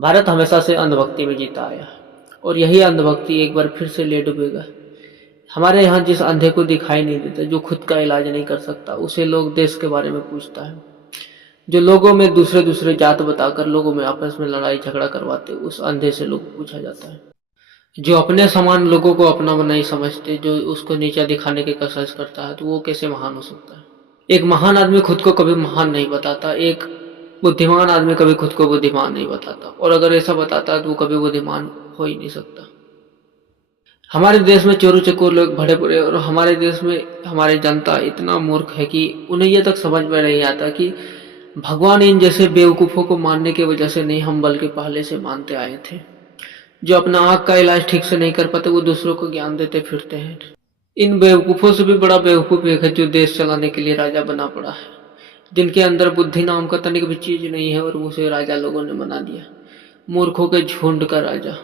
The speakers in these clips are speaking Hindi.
भारत हमेशा से अंधभक्ति में जीता आया है और यही अंधभक्ति एक बार फिर से ले डूबेगा। हमारे यहाँ जिस अंधे को दिखाई नहीं देता, जो खुद का इलाज नहीं कर सकता, उसे लोग देश के बारे में पूछता है। जो लोगों में दूसरे दूसरे जात बताकर लोगों में आपस में लड़ाई झगड़ा करवाते, उस अंधे से लोग पूछा जाता है। जो अपने समान लोगों को अपना नहीं समझते, जो उसको नीचा दिखाने की कोशिश करता है, तो वो कैसे महान हो सकता है। एक महान आदमी खुद को कभी महान नहीं बताता, एक बुद्धिमान आदमी कभी खुद को बुद्धिमान नहीं बताता, और अगर ऐसा बताता है तो वो कभी बुद्धिमान हो ही नहीं सकता। हमारे देश में चोर चकोर लोग भरे पड़े, और हमारे देश में हमारी जनता इतना मूर्ख है कि उन्हें यह तक समझ में नहीं आता कि भगवान इन जैसे बेवकूफ़ों को मानने की वजह से नहीं, हम बल्कि पहले से मानते आए थे। जो अपना आँख का इलाज ठीक से नहीं कर पाते, वो दूसरों को ज्ञान देते फिरते हैं। इन बेवकूफ़ों से भी बड़ा बेवकूफ़ एक है जो देश चलाने के लिए राजा बना पड़ा है, जिनके अंदर बुद्धि नाम का तनिक भी चीज नहीं है, और उसे राजा लोगों ने बना दिया। मूर्खों के झुंड का राजा,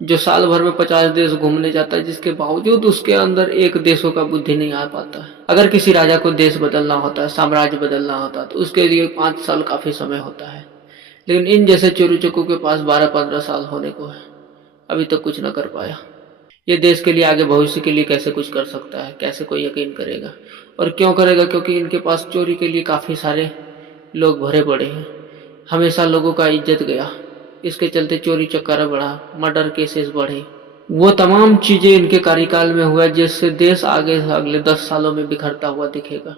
जो साल भर में 50 देश घूमने जाता है, जिसके बावजूद उसके अंदर एक देशों का बुद्धि नहीं आ पाता है। अगर किसी राजा को देश बदलना होता है, साम्राज्य बदलना होता है, तो उसके लिए 5 साल काफी समय होता है। लेकिन इन जैसे चोरी चक्कों के पास 12-15 साल होने को है, अभी तक कुछ न कर पाया। ये देश के लिए, आगे भविष्य के लिए कैसे कुछ कर सकता है, कैसे कोई यकीन करेगा। और क्यों करेगा? क्योंकि इनके पास चोरी के लिए काफ़ी सारे लोग भरे पड़े हैं। हमेशा लोगों का इज्जत गया, इसके चलते चोरी चक्कर बढ़ा, मर्डर केसेस बढ़े। वो तमाम चीज़ें इनके कार्यकाल में हुआ जिससे देश आगे अगले 10 सालों में बिखरता हुआ दिखेगा।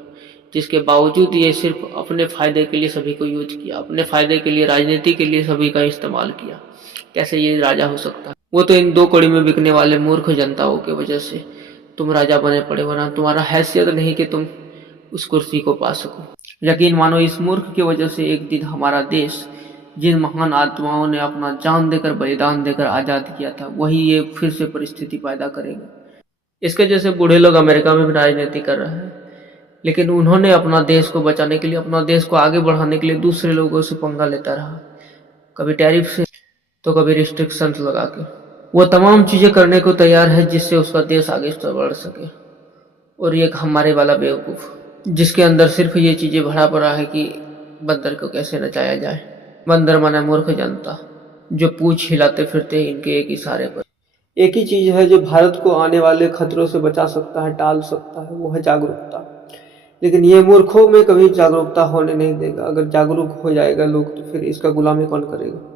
जिसके बावजूद ये सिर्फ अपने फ़ायदे के लिए सभी को यूज किया, अपने फ़ायदे के लिए, राजनीति के लिए सभी का इस्तेमाल किया। कैसे ये राजा हो सकता है? वो तो इन 2 कौड़ी में बिकने वाले मूर्ख जनताओं की वजह से तुम राजा बने पड़े, वरना तुम्हारा हैसियत नहीं कि तुम उस कुर्सी को पा सको। यकीन मानो, इस मूर्ख की वजह से एक दिन हमारा देश, जिन महान आत्माओं ने अपना जान देकर, बलिदान देकर आज़ाद किया था, वही ये फिर से परिस्थिति पैदा करेगा। इसके जैसे बूढ़े लोग अमेरिका में भी राजनीति कर रहे हैं, लेकिन उन्होंने अपना देश को बचाने के लिए, अपना देश को आगे बढ़ाने के लिए दूसरे लोगों से पंगा लेता रहा, कभी टैरिफ से तो कभी रिस्ट्रिक्शन लगा के। वो तमाम चीज़ें करने को तैयार है जिससे उसका देश आगे बढ़ सके। और ये हमारे वाला बेवकूफ़, जिसके अंदर सिर्फ ये चीज़ें भरा पड़ा है कि बंदर को कैसे नचाया जाए। बंदर माना मूर्ख जनता, जो पूछ हिलाते फिरते इनके एक इशारे पर। एक ही चीज़ है जो भारत को आने वाले खतरों से बचा सकता है, टाल सकता है, वो है जागरूकता। लेकिन ये मूर्खों में कभी जागरूकता होने नहीं देगा। अगर जागरूक हो जाएगा लोग, तो फिर इसका गुलामी कौन करेगा?